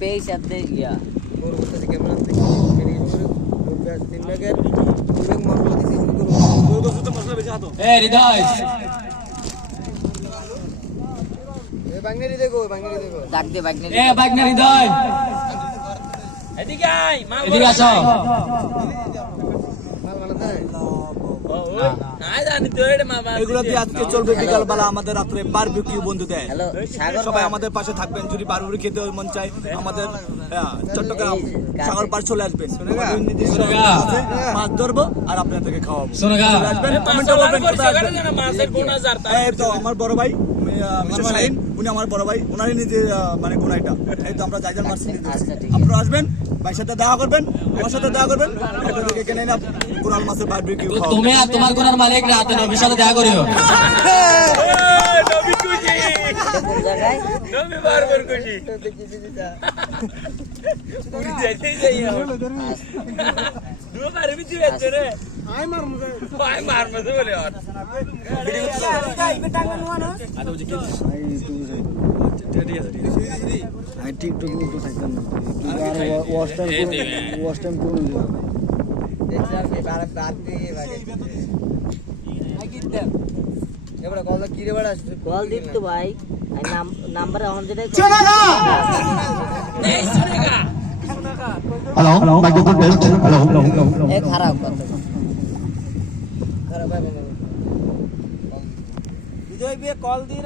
पेश आते गया और उससे कैमरा से मेरी रुपया 3 नगर एक मामला किसी को तो मसला बेचा दो ए हृदय ए बांगनेरी देखो डाक दे बैग ने ए बागना हृदय এদিকে আয় মাল এদিকে আসো माल बनाता है আয় জানি তো রে মা বাবা এগুলো দিয়ে আজকে চলবে বিকাল বেলা আমাদের রাত্রে বারবিকিউ বন্ধু দেয় हेलो सागर সবাই আমাদের পাশে থাকবেন যদি বারবিকিউ খেতে মন চায় আমাদের চট্টগ্রাম সাগর পার চলে আসবেন মাছ ধরবো আর আপনাদেরকে খাওয়াবো শোনাগা চলে আসবেন কমেন্টে বলবেন কোথায় আসবেন মাছের 5000 টাকা এই তো আমার বড় ভাই মিস্টার শাহিন উনি আমার বড় ভাই ওনারই নিজে মানে গোনাইটা এই তো আমরা যাইজাল মাছ নিয়ে আচ্ছা, ঠিক আছে। আপনারা আসবেন ভাইয়ের সাথে দেখা করবেন আমার সাথে দেখা করবেন আপনাদেরকে এখানে না কোরাল মাছের বারবিকিউ তো খাওয়াবো তুমি আর তোমার কোনার মালিক রাতে নবীর সাথে দেখা করিও নবী খুশি কোন জায়গায় নবী বারবার খুশি পুরি যাইতে যাই দুবার বিচি বেচে রে আয় মার মজা বলে আর आई टिकटॉक में तो साइकिल ना यार वॉच टाइम कौन है एक यार के बारे बात के बारे ये बड़ा कॉल किरे बड़ा कॉल दीप तो भाई नंबर ऑन दे नहीं सुनेगा हेलो माइक्रोफोन टेस्ट हेलो एक खराब कर खराब है विजय भी कॉल दी